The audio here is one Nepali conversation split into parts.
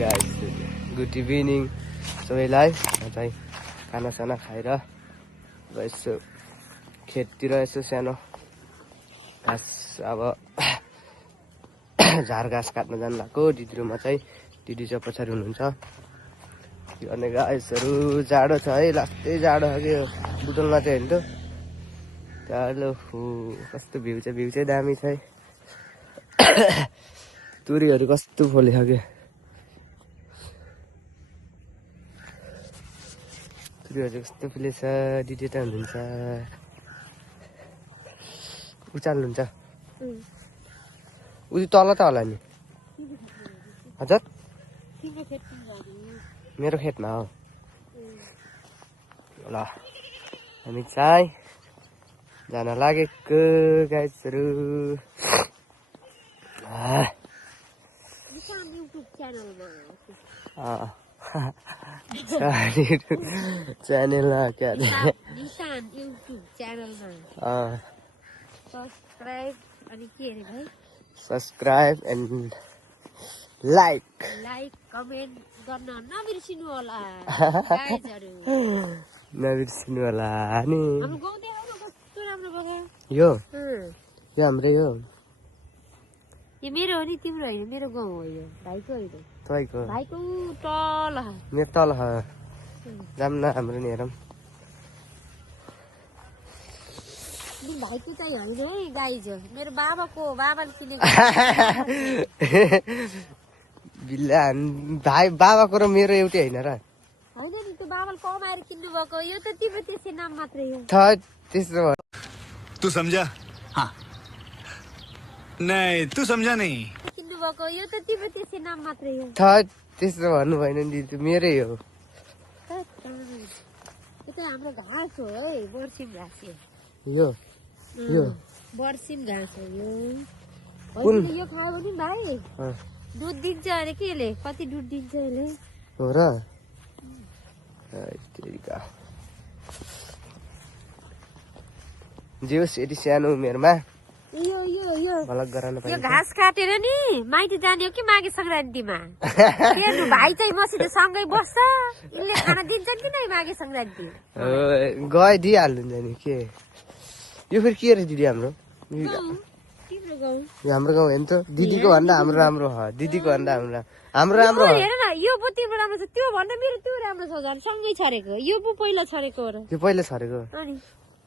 गाइस गुड इभिनिङ सबैलाई चाहिँ खानासाना खाएर यसो खेततिर यसो सानो घाँस अब झार घाँस काट्न जानु भएको दिदीमा चाहिँ दिदी चाहिँ पछाडि हुनुहुन्छ अनि गाइसहरू जाडो छ है लास्टै जाडो छ कि बुटोलमा चाहिँ होइन त जाडो कस्तो भ्यू चाहिँ दामी छ है तुरीहरू कस्तो फलेछ कि तुरीहरू कस्तो फुलेछ दिदी त हुनुहुन्छ उचाल्नुहुन्छ उयो तल त होला नि हजुर मेरो खेतमा हो ल हामी चाहिँ जान लागेको गाइसहरू च्यानल क्या सब्सक्राइब एन्ड लाइक कमेन्ट गर्न नबिर्सिनु होला नबिर्सिनु होला नि हाम्रो गाउँ देखाउन कस्तो राम्रो बगा यो हाम्रै हो यो मेरो हो नि तिम्रो होइन मेरो गाउँ हो यो भाइको होइन तपाईँको भाइको तल मेरो तल जाऊँ न हाम्रो नि हेरौँ भाइको चाहिँ होइन है गाई छ मेरो बाबाले किनेको बिल्ला भाइ बाबाको र मेरो एउटै होइन र होइन नि त्यो बाबाले कमाएर किन्नु भएको यो त तिम्रो त्यसै नाम मात्रै हो त्यस्तो तू समझा हाँ नहीं तू समझा नहीं किन्नु भएको यो त तिम्रो त्यसै नाम मात्रै हो त्यस्तो भन्नु भएन नि दिदी मेरै हो यो त हाम्रो घाँस हो है बर्सिम घाँस यो बर्सिम घाँस हो यो कुन यो खायो भने भाइ दुध दिन्छ अरे के यसले कति दुध दिन्छ यसले हो र जे होस् यति सानो उमेरमा भलक गराउनु यो घाँस काटेर नि माइती जाने हो कि माघे सङ्क्रान्तिमा हेर्नु भाइ चाहिँ मसित सँगै बस्छ यसले खाना दिन्छन् कि नै माघे सङ्क्रान्ति गए दिइहाल्नुहुन्छ नि के यो फेरि के अरे दिदी हाम्रो हाम्रो गाउँ हेर्नु त दिदीको भन्दा हाम्रो राम्रो हो दिदीको भन्दा हाम्रो राम्रो हेर न यो पो तिम्रो राम्रो छ त्यो भन्दा मेरो त्यो राम्रो छ झन् सँगै छरेको यो पो पहिला छरेको हो र त्यो पहिला छरेको अनि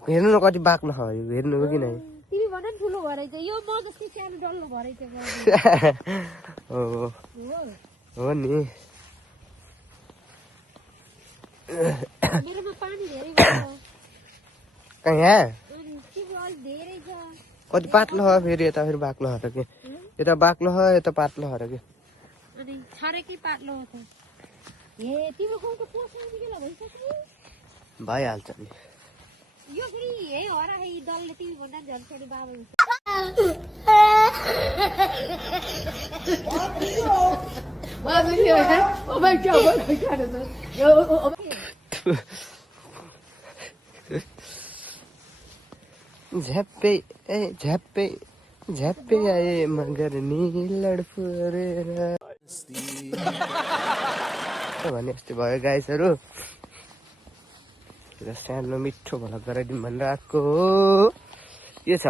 हेर्नु न कति बाक्लो छ यो हेर्नु हो कि नै तिमी भन न ठुलो भरै चाहिँ यो म जस्तै सानो डल्लो भरै चाहिँ हो नि मेरोमा पानी धेरै भयो कहाँ यहाँ तिम्रो अलिक धेरै छ कति पातलो हो फेरि यता फेरि बाक्लो हो र के यता बाक्लो हो यता पातलो हो र के अनि छरेकै पातलो हो त ए तिम्रो गाउँ त पोसाउनु बेला भइसक्यो भइहाल्छ नि यो फेरि हे हरा हे दलले तिमी भन्दा झन् छोरी बाबा झ्याप्पै झ्याप्पै आए मगर नि लडफुरेर भने जस्तै भयो गाइसहरू सानो मिठो भला गराइदिउँ भनेर आएको हो के छ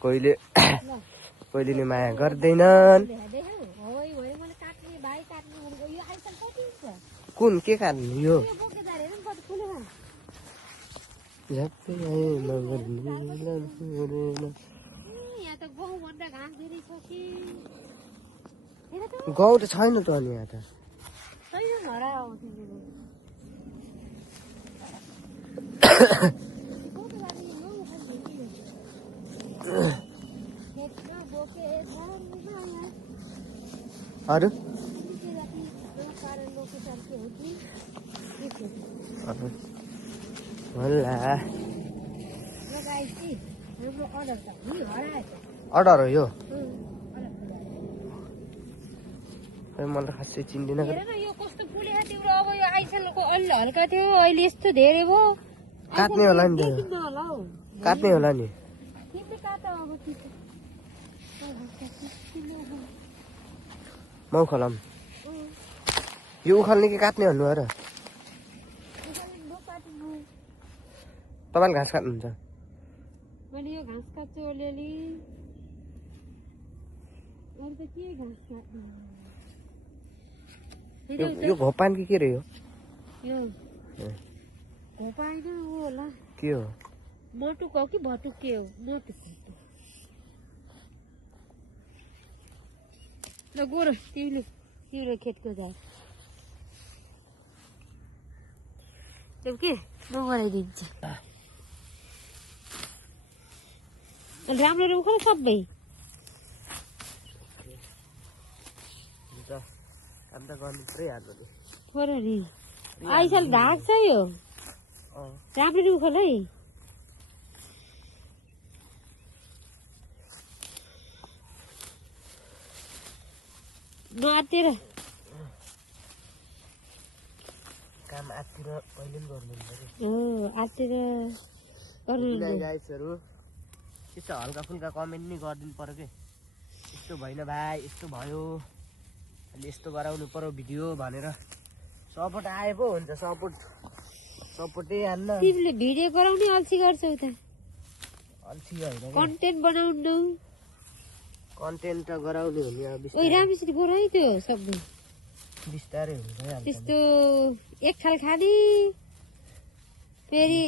कोहीले नि माया गर्दैनन् कुन के काट्नु यो झ्याप्पै आए मगर नि लडफुरेर गाउँ त छैन त अनि यहाँ त अरू होला अर्डर हो यो मलाई खासै चिन्दिनँ यो कस्तो फुलेको तिम्रो अब यो आइसकेको अलि हल्का थियो अहिले यस्तो धेरै भयो काट्ने होला नि काट्ने होला नि माउ खोलाम यो उखाल्ने कि काट्ने भन्नु हो र तपाईँले घाँस काट्नुहुन्छ मैले यो घाँस काट्छु अलिअलि अरू त के घाँस काट्नु यो घोपान कि के रे यो यो घोपाइन हो होला के हो मटुक हो कि भटुक के हो मटुक ल गोर तिम्रो खेतको जात त्यो के म गराइदिन्छु राम्रो उखाल सबै काम त गर्नु पुरै हाल्नु नि थोरै नि आइसाल भाग छ यो राम्रो उखाल है नआत्तिर काम आतिर कहिले पनि गर्नुहुन्छ हो आत्तिर गर्नु गाइसहरू यस्तो हल्का फुल्का कमेन्ट नि गरिदिनु पर्यो के यस्तो भएन भाइ यस्तो भयो अहिले यस्तो गराउनु पर्यो भिडियो भनेर सपोर्ट आए पो हुन्छ सपोर्टै हान्न तिमीले भिडियो गराउने अल्छी गर्छौ त अल्छी होइन कन्टेन्ट बनाउनु कन्टेन्ट त गराउने हो नि अब ओइ राम्रोसित गराइ त्यो सबै बिस्तारै हुन्छ त्यस्तो एक थाल खाने फेरि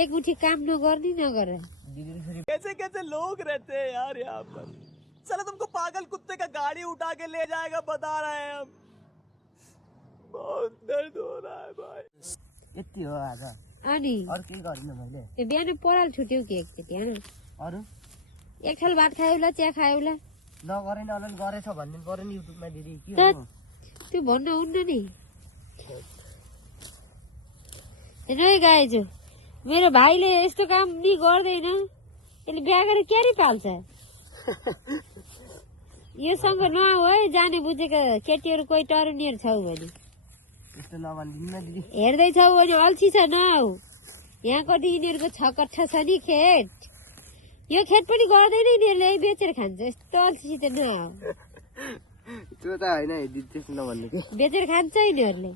एक मुठी काम नगर्ने नगर कैसे कैसे लोग रहते हैं यार यहाँ पर चलो तुमको पागल कुत्ते का गाड़ी उठा के ले जाएगा बता रहे हैं हम बहुत दर्द हो रहा है भाई यति हो आज अनि अरू केही गरिनँ मैले त्यो बिहान पराल छुट्यो कि एकचोटि होइन अरू एक थाल भात खायो होला चिया खायो होला नगरेन अलिअलि गरेछ भनिदिनु पर्यो नि युट्युबमा दिदी के त हो त्यो भन्न हुन्न नि नै गाएछु मेरो भाइले यस्तो काम नि गर्दैन यसले बिहा गरेर क्यारी पाल्छ योसँग नआऊ है जाने बुझेको केटीहरू कोही टरुनीहरू छौ भने त्यस्तो नभनिदिनु न दिदी हेर्दैछौ भने अल्छी छ नआऊ यहाँ कति यिनीहरूको छकट्ठ छ नि खेत यो खेत पनि गर्दैन यिनीहरूले बेचेर खान्छ यस्तो अल्छी त नआऊ त्यो त होइन है दिदी त्यस्तो नभन्नु कि बेचेर खान्छ यिनीहरूले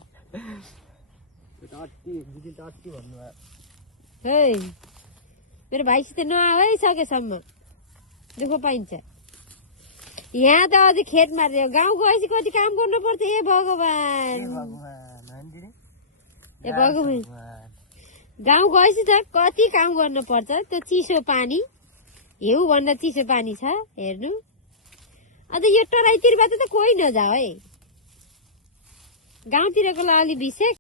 दिदी त अति भन्नुभयो है मेरो भाइसित नआऊ है सकेसम्म दुःख पाइन्छ यहाँ त अझै खेतमा गाउँ गएपछि कति काम गर्नु पर्छ ए भगवान ए भगवान गाउँ गएपछि त कति काम गर्नु पर्छ त्यो चिसो पानी हिउँ भन्दा चिसो पानी छ हेर्नु अन्त यो टराईतिरबाट त कोही नजाऊ है गाउँतिरको लागि अलि विशेष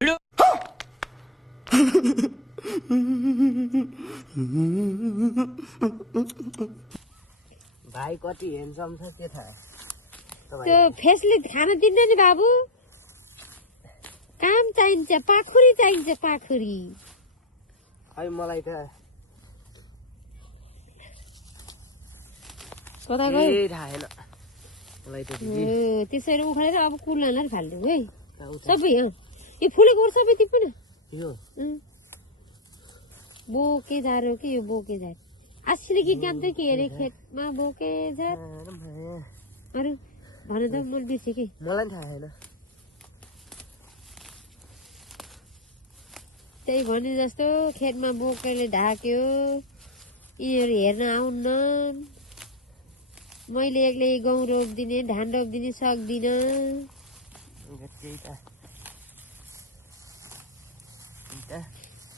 भाइ कति हेन्सम छ के थाहा त्यो फेसले खान दिन्न नि बाबु काम चाहिन्छ पाखुरी चाहिन्छ पाखुरी खै मलाई त कता गयो केही थाहा छैन मलाई त दिदी त्यसरी उखालेर अब कुलालाई फालिदिउँ है सबै यो फुलेको सबै ती पनि यो बोकेझार हो कि यो बोकेझार आजले गीत गाउँदै के अरे खेतमा बोकेझार अरू भन त मैले बिर्सेँ कि मलाई थाहा छैन त्यही भने जस्तो खेतमा बोकेले ढाक्यो यिनीहरू हेर्न आउन्न मैले एक्लै गहुँ रोपिदिने धान रोपिदिने सक्दिनँ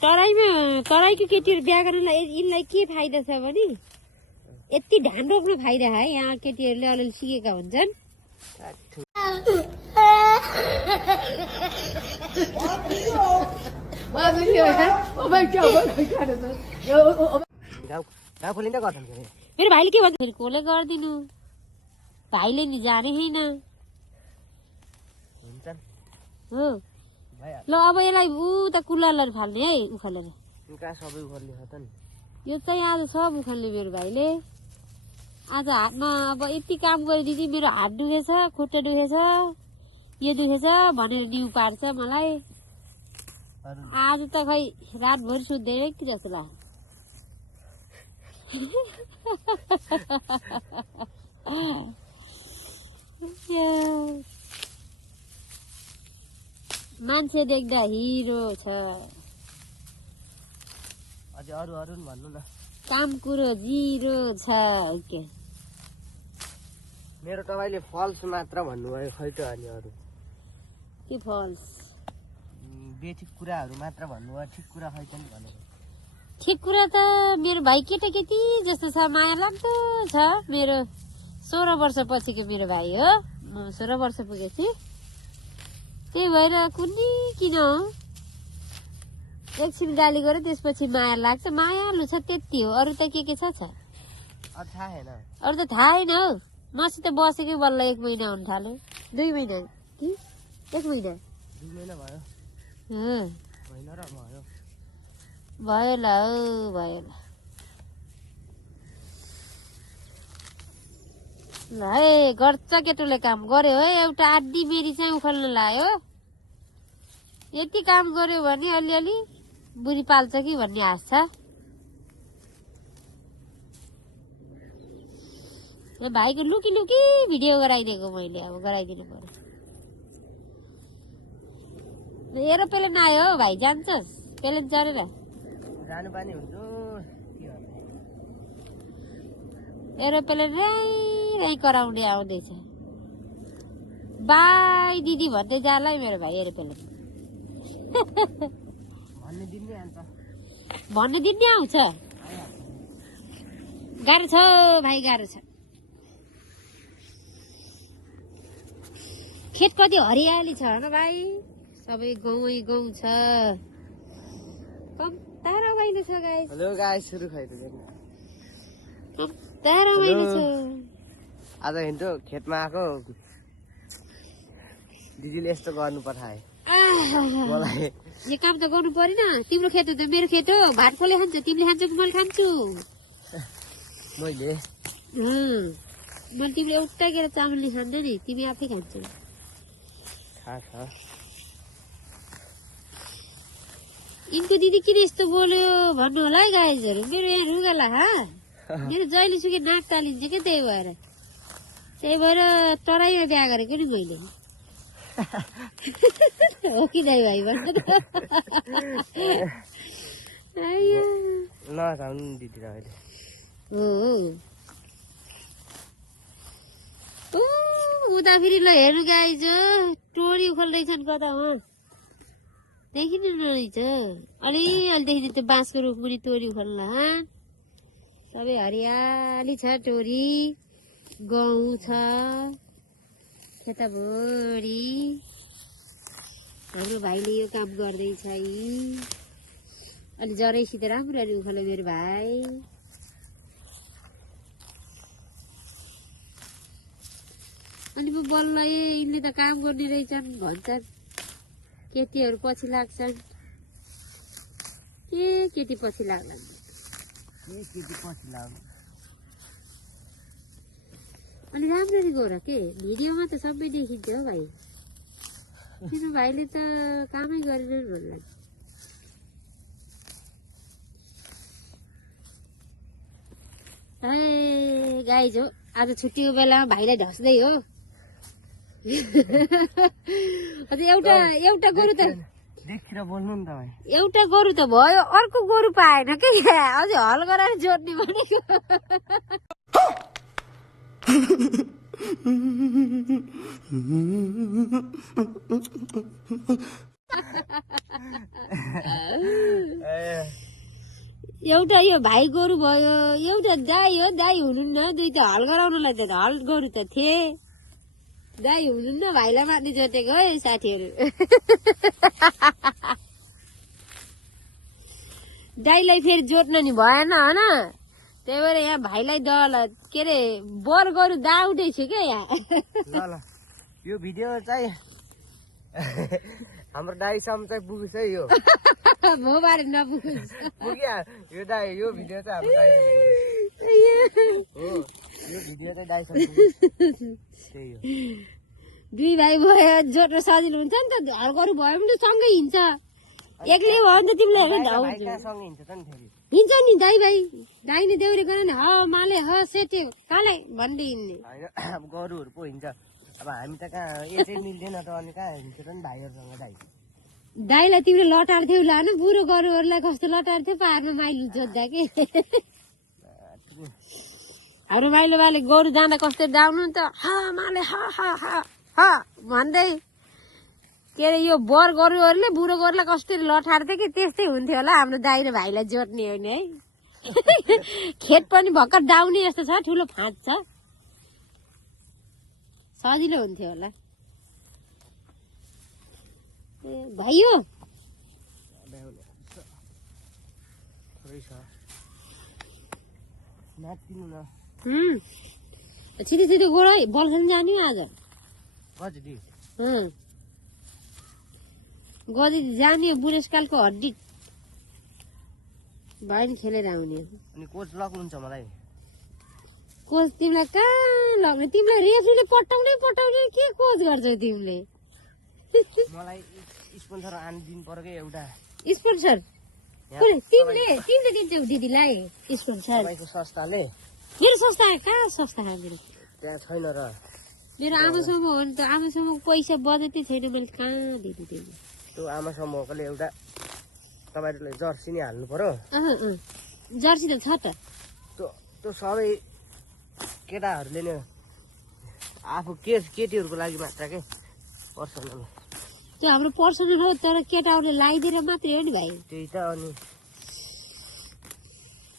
तराईको केटीहरू बिहा गर्नलाई यिनलाई के फाइदा छ भने यति धान रोप्नु फाइदा है यहाँ केटीहरूले अलिअलि सिकेका हुन्छन् गाउँ खोलिँदा गर्छन् के अरे मेरो भाइले के भन्छ कोले गरिदिनु भाइले नि जाने होइन हुन्छन् हो भइहाल्छ ल अब यसलाई त कुलालाई फाल्ने है उखालेर कहाँ सबै उखाल्ने छ त नि यो चाहिँ आज सब उखाल्ने मेरो भाइले आज हातमा अब यति काम गरिदिन्छ मेरो हात दुखेछ खुट्टा दुखेछ यो दुखेछ भनेर न्यु पार्छ मलाई आज त खै रातभरि सुत्दैन कि जस्तो लाग्छ मान्छे देख्दा हिरो छ। अझै अरू अरू नि भन्नु न। काम कुरो जिरो छ के। मेरो तपाईँले फल्स मात्र भन्नुभयो खै त अनि अरू के फल्स? बेठिक कुराहरू मात्र भन्नुभयो, ठिक कुरा खै त नि भनेको। ठिक कुरा त मेरो भाइ केटाकेटी जस्तो छ, माया लाग्दो छ। मेरो 16 वर्ष पछिको मेरो भाइ हो। म 16 वर्ष पुगेछु, त्यही भएर कुनै किन हो एकछिन गाली गरे त्यसपछि माया लाग्छ। मायालु छ त्यति हो, अरू त के छ छ अरू थाहा छैन। अरू त थाहा छैन हौ। मसित बसेकै बल्ल 1 महिना हुन थाल्यो। 2 महिना कि 1 महिना? 2 महिना भयो। होइन र भयो। भयो ल हौ, भयो ल। ल है गर्छ केटोले काम गर्यो है। एउटा आधी मेरी चाहिँ उखाल्न लायो। यति काम गर्यो भने अलिअलि बुढी पाल्छ कि भन्ने आश छ। भाइको लुकी लुकी भिडियो गराइदिएको मैले, अब गराइदिनु पर्यो। एरोप्लेन आयो हौ भाइ, जान्छस् प्लेन चढेर? जानु पनि हुन्छ के भन्ने। एरोप्लेन राई कराउँदै आउँदैछ। बाई दिदी भन्दै जाला है मेरो भाइ एरोप्लेन। भन्ने दिन नै आउँछ। भन्ने दिन नै आउँछ। गाह्रो छ भाइ, गाह्रो छ। खेत कति हरियाली छ न भाइ, सबै गाउँ गाउँ छ। कम्ता रमाइलो छ गाइस। हेलो गाइस, सुरु खाइदिनु। कम्ता रमाइलो छ। आज हिँड्थ्यो खेतमा आएको, दिदीले यस्तो गर्नु पठाए मलाई। यो काम त गर्नु परेन। तिम्रो खेत हो त मेरो खेत हो। भात कसले खान्छ? तिमीले खान्छौ कि मैले खान्छु? मैले मैले तिमीले एउटा केरा चामल नि खान्छ नि, तिमी आफै खान्छौ। थाहा छ। यिनको दिदी किन यस्तो बोल्यो भन्नु होला है गाइजहरू। मेरो यहाँ रुगाला मेरो जहिले सुकै नाक तालिन्छ क्या, त्यही भएर टराइमा बिहा गरेको नि मैले। हो कि दाइ भाइ भन्नु त। नचाउनु नि दिदी अहिले। हो उता फेरि ल हेर्नु गाइज, टोरी उखाल्दैछन् कता हो देखिनु रहेछ। अलिअलिदेखि त्यो बाँसको रुख मुनि टोरी उखाल्न। सबै हरियाली छ, टोरी गाउँ छ खेतभरि। हाम्रो भाइले यो काम गर्दैछ। अलि जरैसित राम्ररी उखाल्यो मेरो भाइ। अनि म बल्ल यिनले त काम गर्ने रहेछन् भन्छन्। केटीहरू पछि लाग्छन्। के केटी पछि लाग्लान्? केटी पछि लाग्नु। अनि राम्ररी गर के, भिडियोमा त सबै देखिन्छ हो भाइ। तिम्रो भाइले त कामै गरेनन् भन्ला। गाइज हो, आज छुट्टीको बेलामा भाइलाई ढस्दै हो। एउटा गोरु त देखेर बोल्नु नि तपाईँ। एउटा गोरु त भयो, अर्को गोरु पाएन के, अझै हल गराएर जोड्ने भनेको। एउटा यो भाइ गोरु भयो, एउटा दाई हो। दाई हुनुहुन्न, दुई त हल गराउनलाई त हल गोरु त थिए। दाई हुनुहुन्न, भाइलाई मात्रै जोतेको है साथीहरू। दाईलाई फेरि जोत्न नि भएन होइन, त्यही भएर यहाँ भाइलाई दल के अरे बर गोरु दा उठेछ क्या यहाँ। ल यो भिडियो चाहिँ हाम्रो दाईसम्म चाहिँ पुग्छ है। यो मोबाइल नपुग्छ पुग्यो यो दाई। यो भिडियो चाहिँ हाम्रो दाईसम्म हो। यो भिडियो चाहिँ दाईसम्म पुग्छ। त्यही हो। दुई भाइ भयो जोड्न सजिलो हुन्छ नि त। हल गोरु भयो भने त सँगै हिँड्छ। एक्लै भयो भने त तिमीलाई सँगै हिँड्छ त नि फेरि। हिँड्छ नि दाई भाइ। दाइने देउरे गरेर ह माले ह सेट्यो काले भन्दै हिँड्ने। होइन अब गोरुहरू पो हिँड्छ। अब हामी त कहाँ यसै मिल्दैन त, अनि कहाँ हिँड्छ त नि भाइहरूसँग दाइ। दाइलाई तिम्रो लटार्थ्यौ लानु बुढो गरुहरूलाई कस्तो लटार्थ्यो पाहाडमा माइलो जोत्दा के हाम्रो माइलो बाले गोरु जाँदा कस्तो डाउनु त माले भन्दै के अरे यो बर गोरुहरूले बुढो गोरुलाई कसरी लटार्थ्यो कि त्यस्तै हुन्थ्यो होला हाम्रो दाइ र भाइलाई जोत्ने होइन है खेत पनि भर्खर डाउने जस्तो छ ठुलो फाँट छ सजिलो हुन्थ्यो होला भयो छिटो छिटो गोड है बल खेल्न जाने आज गदी जाने बुढेसकालको हड्डी भाइ नि खेलेर आउने अनि कोच लग्नुहुन्छ मलाई कोच तिमीलाई कहाँ लग्ने तिमीलाई रेफ्रीले पटाउने के कोच गर्छौ तिमीले मलाई स्पोन्सर आन दिन पर्यो एउटा स्पोन्सर तिमीले दिन्छौ दिदीलाई स्पोन्सर तपाईँको संस्थाले मेरो संस्था कहाँ संस्था मेरो त्यहाँ छैन र मेरो आमासम्म हो नि त आमासम्म पैसा बजेटै छैन मैले कहाँ दिदी तिमीले त्यो आमा समूहकोले एउटा तपाईँहरूले जर्सी नै हाल्नु पर्यो जर्सी त छ त त्यो सबै केटाहरूले नै आफू केटीहरूको लागि मात्र के पर्सनल त्यो हाम्रो पर्सनल हो तर केटाहरूले लगाइदिएर मात्रै हो नि भाइ त्यही त अनि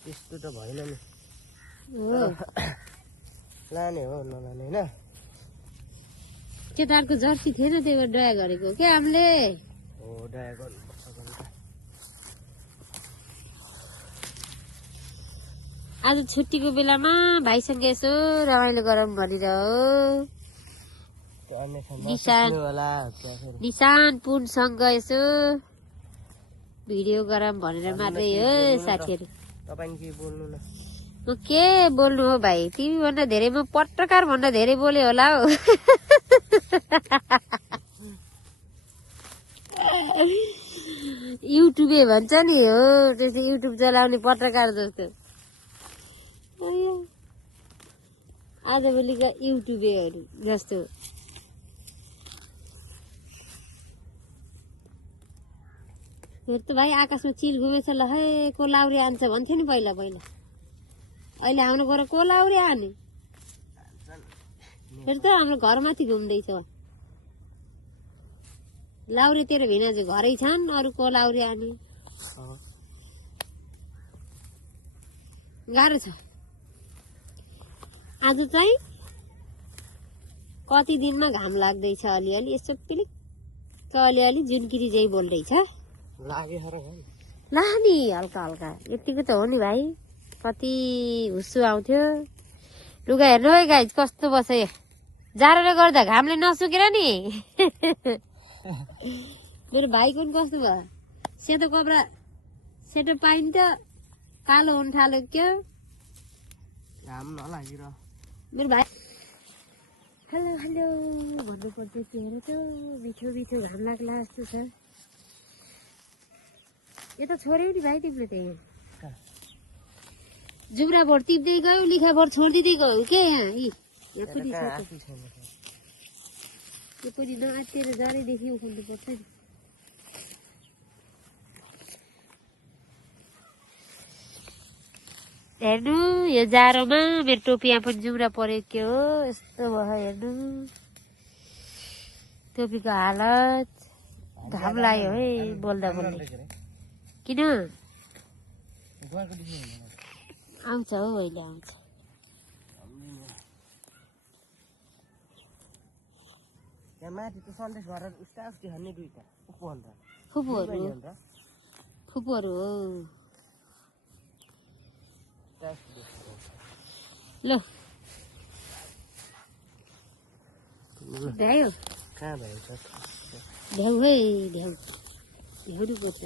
त्यस्तो त भएन नि लाने हो नलाने होइन केटाहरूको जर्सी थिएन त्यही भएर दया गरेको के हामीले हो दया गर्नुपर्छ आज छुट्टीको बेलामा भाइसँग यसो रमाइलो गरौँ भनेर हो निशान पुनसँग यसो भिडियो गरौँ भनेर मात्रै हो साथीहरू तपाईँ के बोल्नु न म के बोल्नु हो भाइ तिमी भन्दा धेरै म पत्रकार भन्दा धेरै बोले होला हो युट्युबे भन्छ नि हो त्यस्तो युट्युब चलाउने पत्रकार जस्तो आजभोलिका युट्युबेहरू जस्तो हेर त भाइ आकाशमा चिल घुमेछ ल है को लाउरी आन्छ भन्थ्यो नि पहिला अहिले हाम्रो घर को लाउरी आने फेरि त हाम्रो घरमाथि घुम्दैछ लाउरी तेरो भिना चाहिँ घरै छन् अरू को लाउरी आने गाह्रो छ आज चाहिँ कति दिनमा घाम लाग्दैछ अलिअलि यसो पिलिक्क अलिअलि जुनकिरी चाहिँ बोल्दैछ ला नि हल्का हल्का यतिको त हो नि भाइ कति हुस्सु आउँथ्यो लुगा हेर्नु है गाइज कस्तो बस्छ जाडोले गर्दा घामले नसुकेर नि मेरो भाइको नि कस्तो भयो सेतो कपडा सेतो पाइन्छ कालो हुन थाल्यो क्या घाम नलागिर मेरो भाइ हेलो हेलो भन्नुपर्छ के हेर त मिठो मिठो घाम लाग्ला जस्तो छ यता छोड्यौ नि भाइ तिमीले त यहाँ जुब्रा भोट टिप्दै गयो लिखा भोट छोडिदिँदै गयो के यहाँ यहाँ पनि छ यो पनि नआत्तिएर जाडैदेखि उखाउनु पर्छ नि हेर्नु यो जाडोमा मेरो टोपी यहाँ पनि जुम्रा परेको के हो यस्तो भयो हेर्नु टोपीको हालत घाम लाग्यो है बोल्दा बोल्दै किन आउँछ हो अहिले आउँछ यहाँ माथि त सन्देश भएर उस्ता उस्ती हान्ने दुईटा फुपूहरू हो ल भ्यायो कहाँ भयो भ्याउ है भ्याउनु पर्छ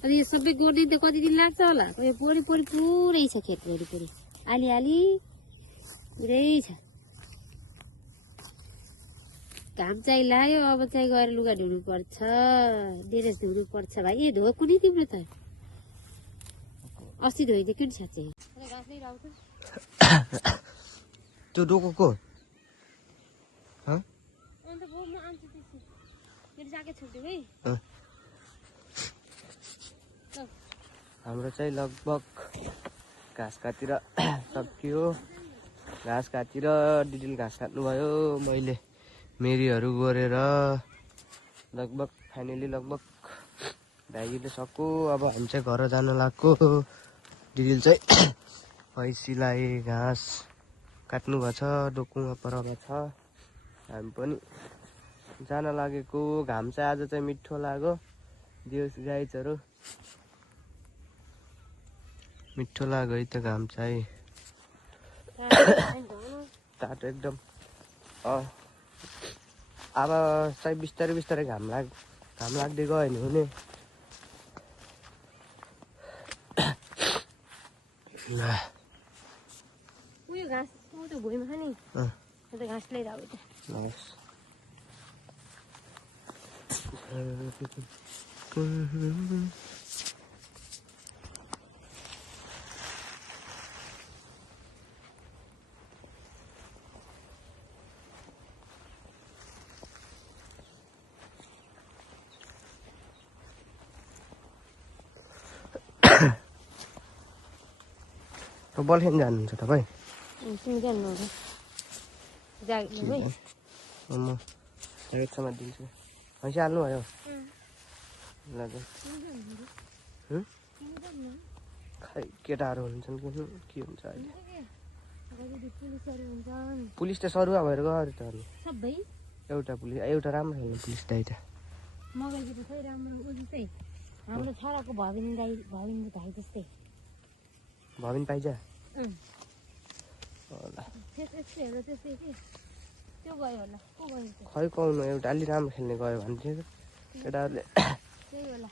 अनि यो सबै गोड्ने त कति दिन लाग्छ होला यो पोरी पुरै छ खेत वरिपरि आली पुरै छ घाम चाहिँ लाग्यो अब चाहिँ गएर लुगा धुनु पर्छ ड्रेस धुनु पर्छ भाइ ए धो कुनै तिम्रो त अस्ति धोइदियो कुन साँच्चै त्यो डोको को हाम्रो चाहिँ लगभग घाँस काटेर सकियो। घाँस काटेर डिटेल घाँस काट्नुभयो, मैले मेरीहरू गरेर लगभग फाइनली लगभग भाइले सक्यो। अब हामी चाहिँ घर जान लाग्यो। डिटेल चाहिँ भैँसीलाई घाँस काट्नु भएको छ, डोकुमा परेको छ। हामी पनि जान लागेको। घाम चाहिँ आज चाहिँ मिठो लाग्यो। दियोस् गाइजहरू, मिठो लाग्यो है त घाम चाहिँ। तातो एकदम। अब चाहिँ बिस्तारै बिस्तारै घाम लाग्दै गयो भने हुने। उयो घाँस त भुइँमा छ नि, घाँस ल्याइरहेको त। बलखेन जानुहुन्छ तपाईँ? तिमी जान्नु जागिर है। म एकसम्म दिन्छु। भैँसी हाल्नु भयो? ल खै केटाहरू हुन्छन् के हुन्छ अहिले। पुलिस त सरुवा भएर गयो त अनि। सबै एउटा पुलिस एउटा राम्रो छैन पुलिस दाइ त। मगैको त खै राम्रो जस्तै हाम्रो छोराको भविन भाइ जस्तै। भविन पाइजा होला। त्यो गयो होला, को गयो त्यो? खै कौन एउटा अलि राम्रो खेल्ने गयो भन्थ्यो केटाहरूले। त्यही होला।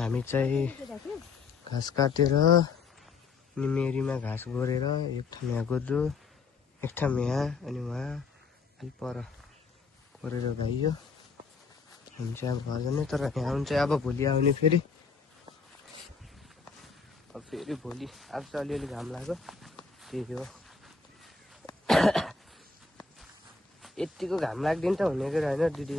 हामी चाहिँ घाँस काटेर अनि मेरीमा घाँस गोरेर एक ठाउँ यहाँ गोद्रो, एक ठाउँ यहाँ अनि उहाँ अलि पर गोरेर भइयो। हामी चाहिँ अब घर जाने। तर यहाँ आउनु चाहिँ अब भोलि आउने फेरि। अब फेरि भोलि अब चाहिँ अलिअलि घाम लाग्यो, त्यही हो। यतिको घाम लाग्दैन त हुने कुरा होइन दिदी।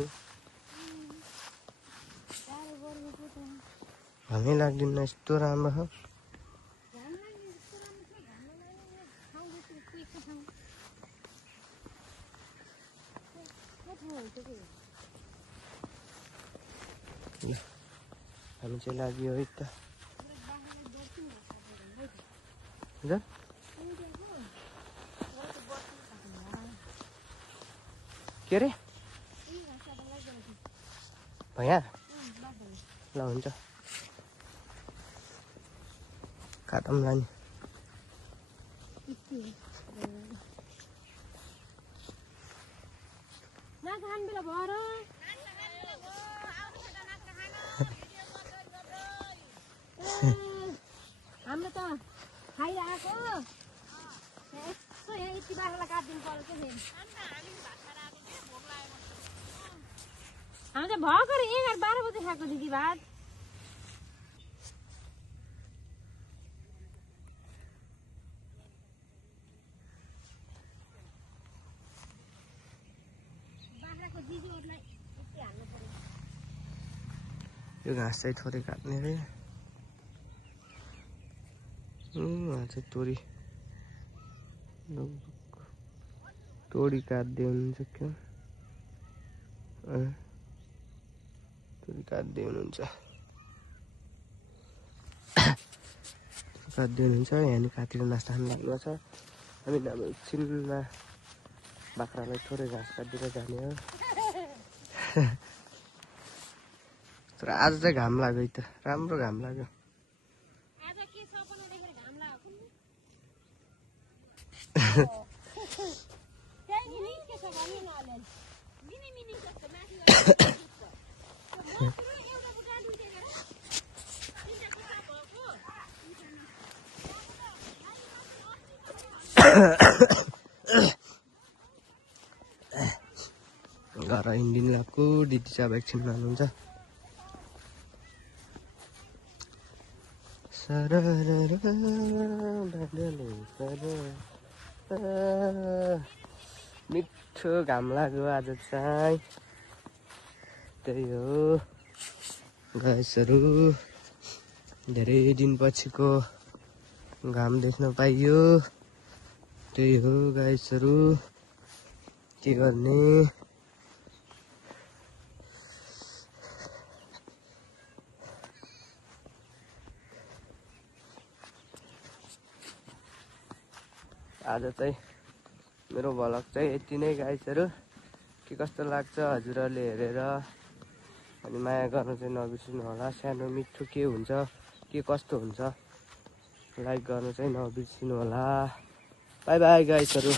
घामै लाग्दैन, यस्तो राम्रो छ। हामी चाहिँ लाग्यो है त। के अरे भैया? ल हुन्छ, काटौँ ला नि। हाम्रो त खाइरहेको यसो यहाँ यति बाख्रालाई काटिदिनु पर्यो क्या फेरि। हामी त भर्खर 11-12 बजी खाएको दिदी भात। बाख्राको जिजोहरूलाई यति हाल्नु पर्यो। यो घाँस चाहिँ थोरै काट्ने रे। उहाँ चाहिँ तोडी काट्दै हुनुहुन्छ क्या? तोडी काट्दै हुनुहुन्छ, काट्दै हुनुहुन्छ। यहाँ काटेर नास्ता खानु लाग्नु छ। हामी अब एकछिनमा बाख्रालाई थोरै घाँस काटिदिएर जाने हो। तर आज चाहिँ घाम लाग्यो है त, राम्रो घाम लाग्यो। आज के सपना देखेर घाम लाग्यो? त्यही नि निस्के छ भन्नु न अलि मिनी मिनी जस्तो माथि एउटा बुढा दुइटेर तिनटा कुरा भएको। घर हिँडिदिनु लाग्यो। दिदी चाहिँ अब एकछिनमा हुनुहुन्छ। मिठो घाम लाग्यो आज चाहिँ त्यही हो गाइसहरू धेरै दिनपछिको घाम देख्न पाइयो त्यही हो गाइसहरू के गर्ने आज चाहिँ मेरो भ्लग चाहिँ यति नै गाइसहरू के कस्तो लाग्छ हजुरहरूले हेरेर अनि माया गर्न चाहिँ नबिर्सिनु होला सानो मिठो के हुन्छ के कस्तो हुन्छ लाइक गर्नु चाहिँ नबिर्सिनु होला बाई बाई गाइसहरू